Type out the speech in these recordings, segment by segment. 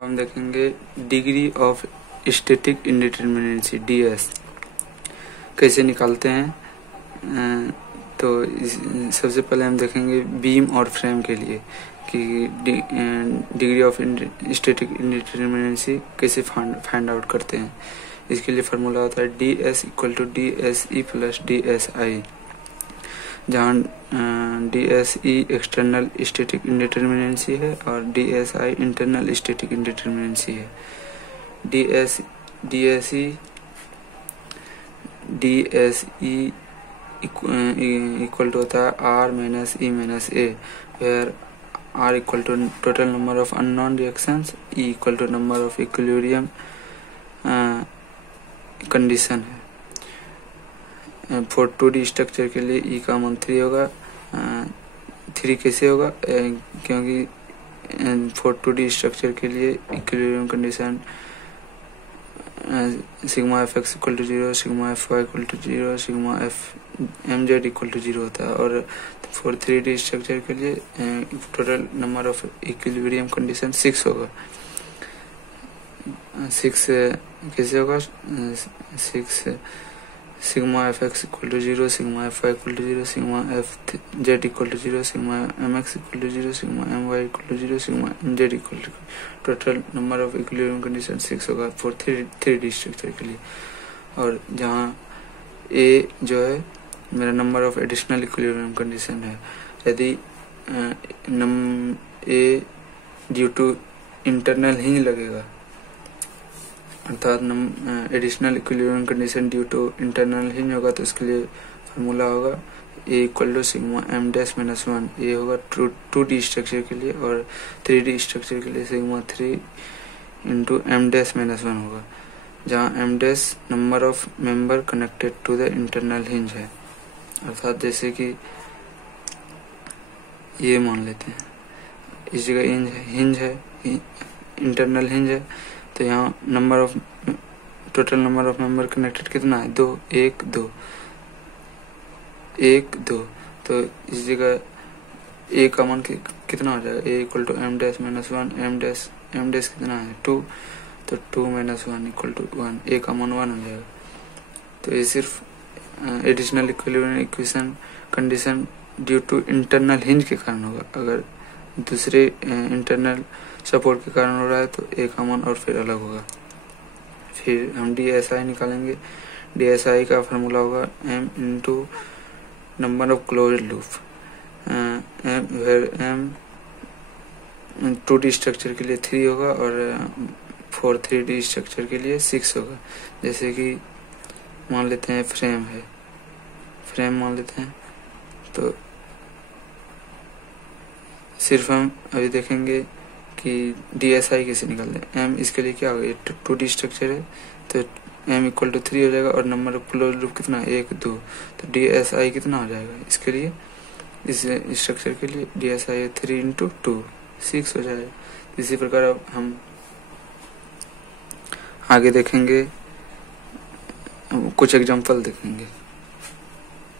हम देखेंगे degree of static इंडिटरमिनेंसी DS कैसे निकालते हैं। तो सबसे पहले हम देखेंगे बीम और फ्रेम के लिए कि डिग्री ऑफ स्टैटिक इंडिटरमिनेंसी कैसे फाइंड आउट करते हैं। इसके लिए फार्मूला होता है D S equal to D S E plus D S I, जहाँ D S E external static indeterminacy है और D S I internal static indeterminacy है। D S E equal to होता है R minus E minus A, where R equal to total number of unknown reactions, E equal to number of equilibrium condition है। For 2D structure के लिए ई का मान 3 होगा। 3 कैसे होगा, क्योंकि फॉर 2D स्ट्रक्चर के लिए equilibrium condition sigma F X equal to 0, sigma F Y equal to 0, sigma F M Z equal to 0 होता है। और फॉर 3D स्ट्रक्चर के लिए total number of equilibrium condition 6 होगा। 6 कैसे होगा, 6 sigma F X equal to 0, sigma F Y equal to 0, sigma F Z equal to 0, sigma M X equal to 0, sigma M Y equal to 0, sigma M Z equal to, total number of equilibrium condition 6 होगा for 3D structure के लिए। और जहाँ ए जो है मेरा number of additional equilibrium condition है, यदि A due to internal hinge लगेगा, अर्थात additional equilibrium condition due to internal hinge होगा, तो उसके लिए फार्मूला होगा A equal to sigma M dash minus 1। ये होगा 2D स्ट्रक्चर के लिए, और 3D स्ट्रक्चर के लिए sigma 3 into M dash minus 1 होगा, जहाँ M dash number of member connected to the internal hinge है। अर्थात जैसे कि ये मान लेते हैं, इस जगह हिंज है, इंटरनल हिंज है, तो यहाँ total number of member connected कितना है, 2, 1 2 1 2। तो इस जगह ए का मान कितना हो जाएगा, A equal to M dash minus 1, M dash कितना है 2, तो 2 माइनस 1 इक्वल टू 1, ए का मान 1 हो जाएगा। तो ये सिर्फ additional equilibrium equation condition due to internal hinge के कारण होगा। अगर दूसरे इंटरनल सपोर्ट के कारण हो रहा है तो ए का मान और फिर अलग होगा। फिर हम डी एस आई निकालेंगे। डी एस आई का फार्मूला होगा M into number of close loop, M 2D structure के लिए 3 होगा और फॉर 3D स्ट्रक्चर के लिए 6 होगा। जैसे कि मान लेते हैं फ्रेम मान लेते हैं, तो सिर्फ हम अभी देखेंगे कि DSI कैसे निकालते हैं। एम इसके लिए क्या होगा, 2D स्ट्रक्चर है तो एम इक्वल टू 3 हो जाएगा, और नंबर ऑफ क्लोज लूप कितना है 1 2, तो DSI कितना हो जाएगा इसके लिए, इस स्ट्रक्चर के लिए DSI 3 इंटू 2 6 हो जाएगा। इसी प्रकार अब हम आगे देखेंगे, कुछ एग्जांपल देखेंगे।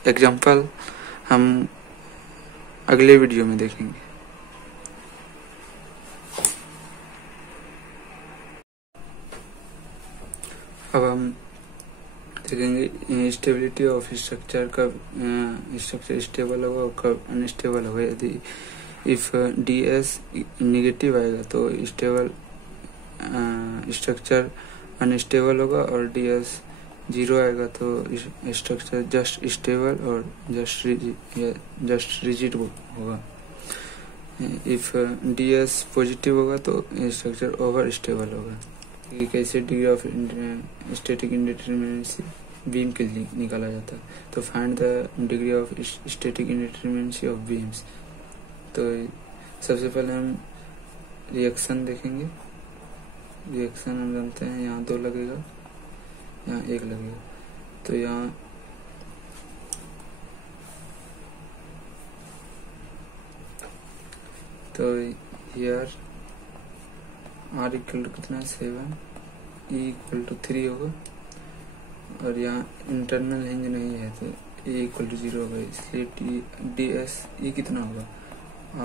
एग्जांपल हम अगले वीडियो में देखेंगे। अब हम देखेंगे स्टेबिलिटी ऑफ स्ट्रक्चर, कब स्ट्रक्चर स्टेबल होगा और कब अनस्टेबल होगा। यदि इफ DS निगेटिव आएगा तो स्टेबल स्ट्रक्चर अनस्टेबल होगा, और DS 0 आएगा तो स्ट्रक्चर जस्ट स्टेबल और जस्ट रिजिड होगा। इफ DS पॉजिटिव होगा तो स्ट्रक्चर ओवर स्टेबल होगा। कैसे degree of static indeterminacy beam के लिए निकाला जाता है, तो find the degree of static indeterminacy of beams. तो सबसे पहले हम रिएक्शन देखेंगे। रिएक्शन हम जानते हैं, यहाँ 2 लगेगा, यहाँ 1 लगेगा, तो यहाँ तो हियर आर इक्वल टू कितना है 7, ई इक्वल टू 3 होगा, और यहाँ इंटरनल हिंज नहीं है तो ए इक्वल टू 0 होगा, इसलिए DS ई कितना होगा,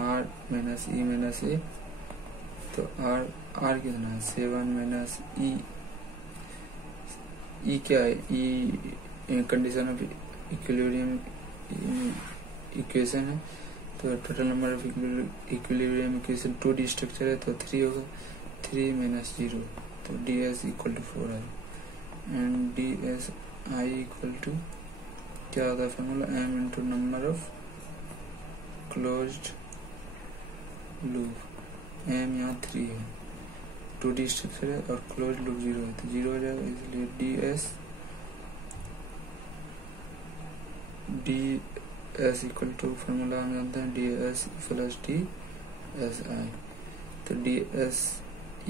आर माइनस ई माइनस ए, तो आर आर कितना है 7 माइनस ई क्या है ई कंडीशन ऑफ इक्विलिब्रियम इक्वेशन है। तो total number of equilibrium equation 2D structure है तो 3 होगा 3 माइनस 0 तो ds इक्वल टू 4 है and ds i equal to क्या होता है formula m into number of closed loop m यहाँ 3 है 2D स्ट्रक्चर है और क्लोज लूप 0 है तो 0 हो जाएगा इसलिए ds इक्वल टू फॉर्मूला हम जानते हैं ds प्लस dsi तो ds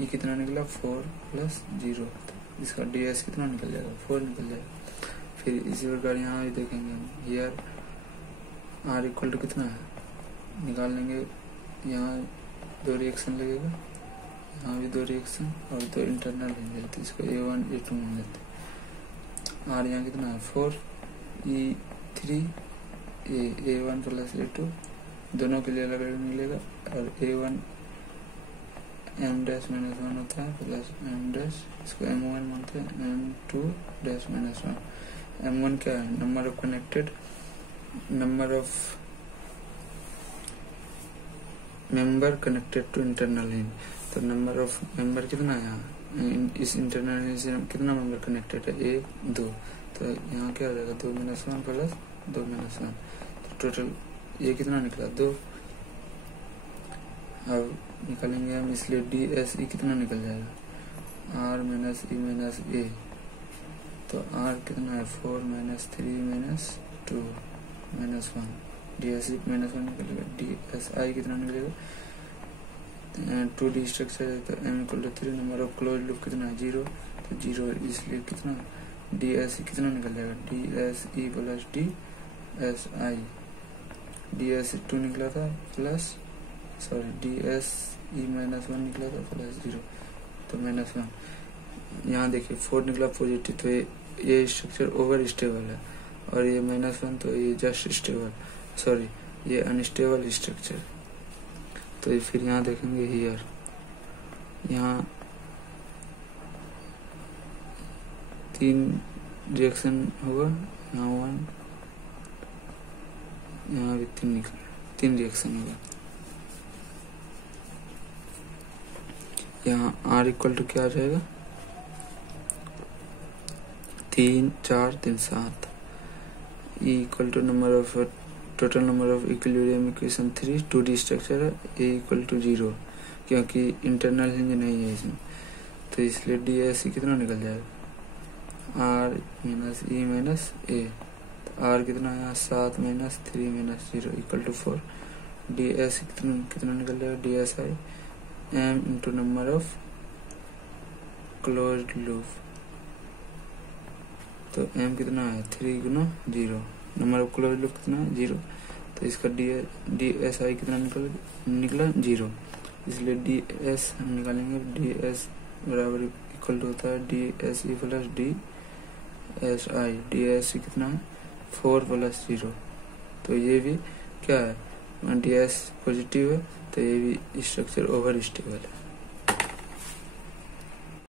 ये कितना निकला 4 प्लस 0 तो इसका ds कितना निकल जाएगा 4 निकल जाएगा। फिर इसी प्रकार यहाँ भी देखेंगे हम हियर r इक्वल टू कितना है निकाल लेंगे। यहाँ 2 रिएक्शन लगेगा यहाँ भी 2 रिएक्शन और 2 इंटरनल लेंगे तो इसको a1 a2 मान लेते हैं। r यहाँ कितना है 4 e3 a1 प्लस a2 दोनों के लिए अलग अलग मिलेगा और a1 m डैश माइनस 1 होता है प्लस m डैश इसको m1 मानते हैं m2 डैश माइनस 1 m1 क्या है number of connected number of member connected to internal link तो नंबर ऑफ मेंबर कितना है यहाँ इस इंटरनल लिंक से कितना मेंबर कनेक्टेड है 1 2 तो यहाँ क्या हो जाएगा 2 माइनस 1 प्लस 2 माइनस 1 तो टोटल ये कितना निकला 2। अब निकालेंगे हम इसलिए DSE कितना निकल जाएगा r minus e minus a तो r कितना है 4 minus 3 minus 2 minus 1 DSE minus 1 निकलेगा DSI कितना निकलेगा 2D स्ट्रक्चर है तो m equal to 3 number of close loop कितना है 0 तो 0 इसलिए कितना DSE कितना निकल जाएगा DSE प्लस DSI DSE 2 निकला था प्लस DSE माइनस 1 निकला था प्लस 0 तो माइनस 1 यहाँ देखिए 4 निकला पॉजिटिव तो ये स्ट्रक्चर ओवर स्टेबल है और ये माइनस 1 तो ये जस्ट स्टेबल ये अनस्टेबल स्ट्रक्चर। तो फिर यहाँ देखेंगे हियर यहाँ 3 रिएक्शन होगा यहाँ 1 यहाँ भी 3 रिएक्शन होगा। यहाँ R इक्वल टू क्या आ जाएगा 3 4 3 7 E equal to number of total number of equilibrium equation 3 2D structure है A इक्वल टू 0 क्योंकि इंटरनल हिंज नहीं है इसमें तो इसलिए DSE कितना निकल जाएगा R minus E minus A तो R कितना है 7 minus 3 minus 0 equal to 4 DSE कितना निकल जाएगा DSI m into number of closed loop तो m कितना है 3 गुना 0 नंबर ऑफ क्लोज्ड लूप कितना है 0 तो इसका DSI कितना निकला 0 इसलिए DS हम निकालेंगे DS बराबर इक्वल टू होता है DSE प्लस DSI DSE कितना है 4 प्लस 0 तो ये भी क्या है DS पॉजिटिव है तो ये भी स्ट्रक्चर ओवर स्टेबल है।